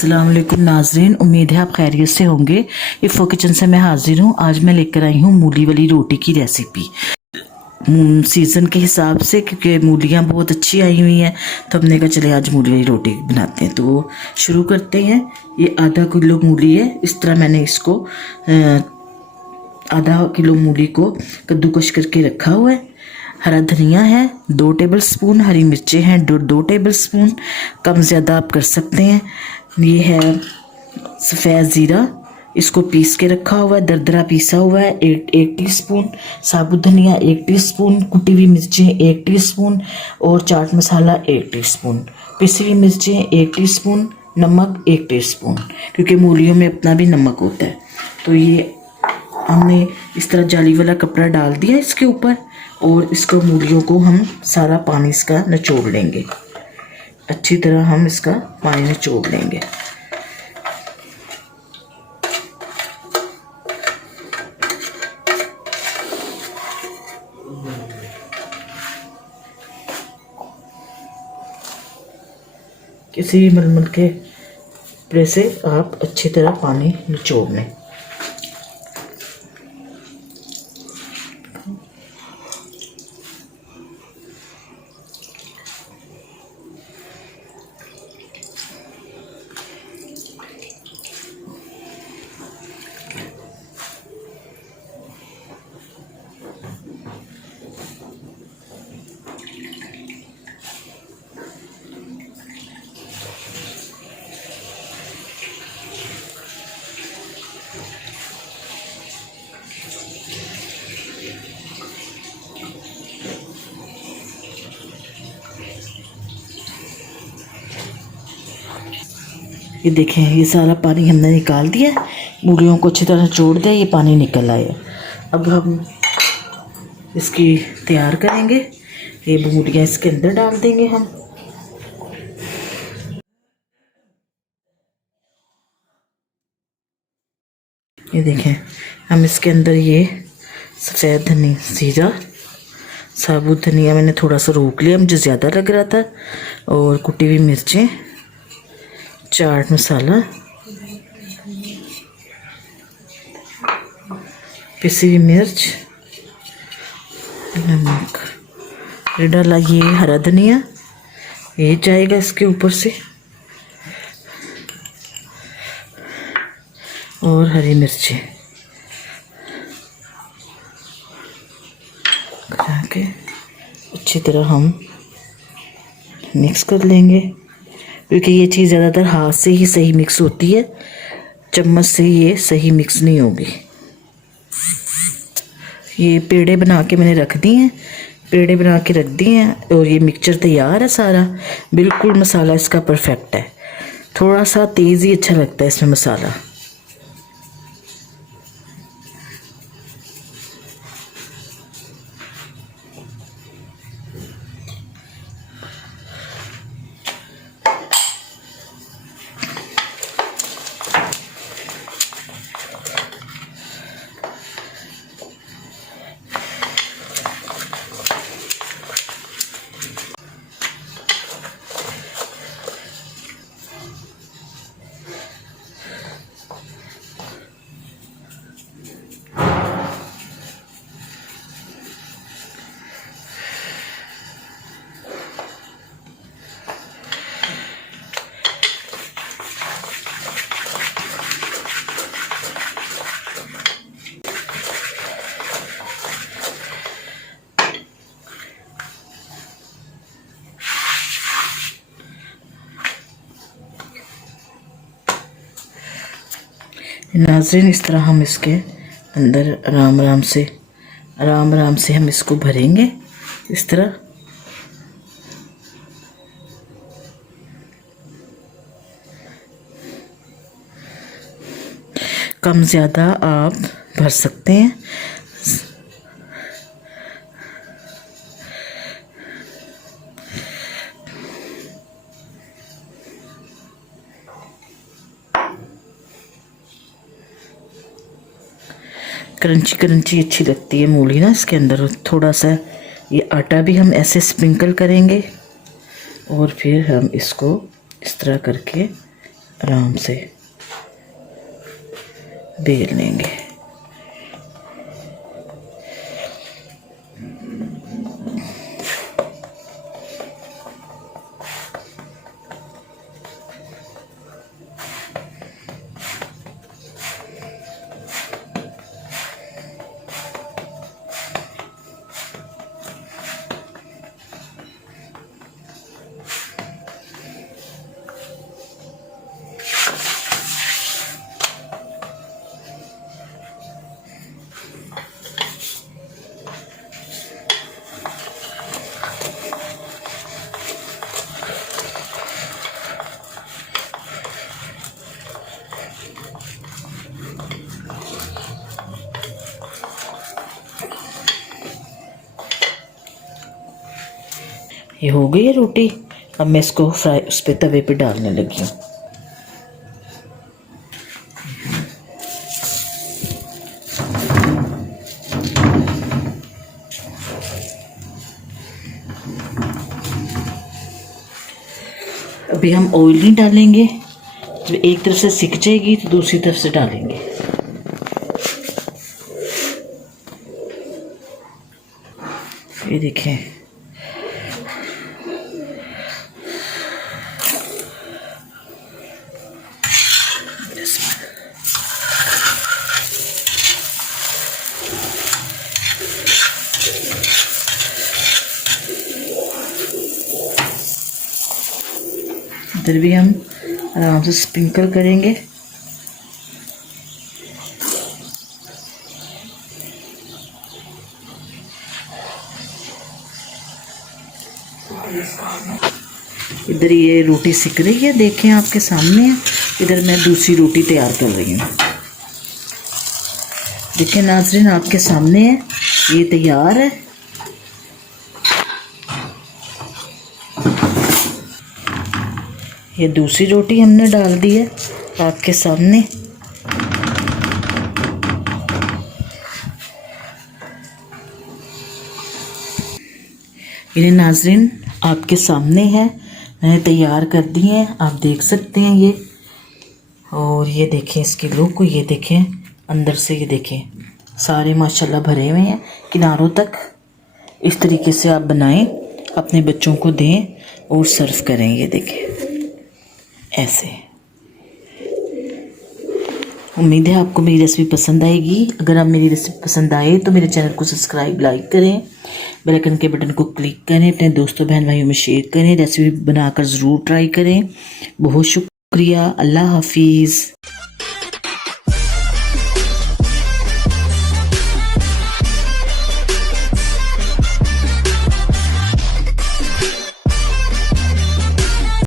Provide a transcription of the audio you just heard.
अस्सलाम वालेकुम नाज़रीन, उम्मीद है आप खैरियत से होंगे। इफ़ो किचन से मैं हाजिर हूँ। आज मैं लेकर आई हूँ मूली वाली रोटी की रेसिपी। सीज़न के हिसाब से, क्योंकि मूलियाँ बहुत अच्छी आई हुई हैं, तो हमने कहा चले आज मूली वाली रोटी बनाते हैं। तो शुरू करते हैं। ये आधा किलो मूली है। इस तरह मैंने इसको आधा किलो मूली को कद्दूकश करके रखा हुआ है। हरा धनिया है 2 टेबल स्पून, हरी मिर्चें हैं 2 टेबल स्पून, कम ज़्यादा आप कर सकते हैं। ये है सफ़ेद ज़ीरा, इसको पीस के रखा हुआ है, दरदरा पीसा हुआ है। एक टीस्पून साबुत धनिया, 1 टीस्पून कुटी हुई मिर्चें, 1 टीस्पून और चाट मसाला 1 टीस्पून, पिसी हुई मिर्चें 1 टीस्पून, नमक 1 टीस्पून, क्योंकि मूलियों में अपना भी नमक होता है। तो ये हमने इस तरह जाली वाला कपड़ा डाल दिया इसके ऊपर, और इसको मूलियों को हम सारा पानी इसका निचोड़ लेंगे। अच्छी तरह हम इसका पानी निचोड़ लेंगे। किसी भी मलमल के कपड़े से आप अच्छी तरह पानी निचोड़ लें। ये देखें, ये सारा पानी हमने निकाल दिया। मूलियों को अच्छी तरह निचोड़ दिया, ये पानी निकल आया। अब हम इसकी तैयार करेंगे। ये मूलियाँ इसके अंदर डाल देंगे हम। ये देखें, हम इसके अंदर ये सफ़ेद धनिया, ज़ीरा, साबुत धनिया मैंने थोड़ा सा रोक लिया, मुझे ज़्यादा लग रहा था, और कुटी हुई मिर्चें, चाट मसाला, पिसी हुई मिर्च, नमक, ये डाला। ये हरा धनिया, ये जाएगा इसके ऊपर से, और हरी मिर्चें के अच्छी तरह हम मिक्स कर लेंगे, क्योंकि ये चीज़ ज़्यादातर हाथ से ही सही मिक्स होती है, चम्मच से ये सही मिक्स नहीं होगी। ये पेड़े बना के मैंने रख दिए हैं, पेड़े बना के रख दिए हैं, और ये मिक्सचर तैयार है सारा। बिल्कुल मसाला इसका परफेक्ट है। थोड़ा सा तेज़ ही अच्छा लगता है इसमें मसाला। नाज़रीन, इस तरह हम इसके अंदर आराम आराम से हम इसको भरेंगे। इस तरह कम ज़्यादा आप भर सकते हैं। क्रंची क्रंची अच्छी लगती है मूली ना। इसके अंदर थोड़ा सा ये आटा भी हम ऐसे स्प्रिंकल करेंगे, और फिर हम इसको इस तरह करके आराम से बेल लेंगे। ये हो गई है रोटी। अब मैं इसको फ्राई उस पे तवे पे डालने लगी हूँ। अभी हम ऑयल नहीं डालेंगे, जब एक तरफ से सिक जाएगी तो दूसरी तरफ से डालेंगे। ये देखें, इधर भी हम आराम से स्प्रिंकल करेंगे। इधर ये रोटी सिक रही है, देखें आपके सामने है। इधर मैं दूसरी रोटी तैयार कर रही हूँ। देखें नाज़रीन, आपके सामने है, ये तैयार है। ये दूसरी रोटी हमने डाल दी है आपके सामने। ये नाज़रीन आपके सामने है, मैंने तैयार कर दी है, आप देख सकते हैं ये। और ये देखें इसकी लुक को, ये देखें अंदर से, ये देखें सारे माशाल्लाह भरे हुए हैं किनारों तक। इस तरीके से आप बनाएं, अपने बच्चों को दें और सर्व करें। ये देखें ऐसे। उम्मीद है आपको मेरी रेसिपी पसंद आएगी। अगर आप मेरी रेसिपी पसंद आए तो मेरे चैनल को सब्सक्राइब, लाइक करें, बेल आइकन के बटन को क्लिक करें, अपने दोस्तों बहन भाइयों में शेयर करें। रेसिपी बनाकर ज़रूर ट्राई करें। बहुत शुक्रिया। अल्लाह हाफिज़।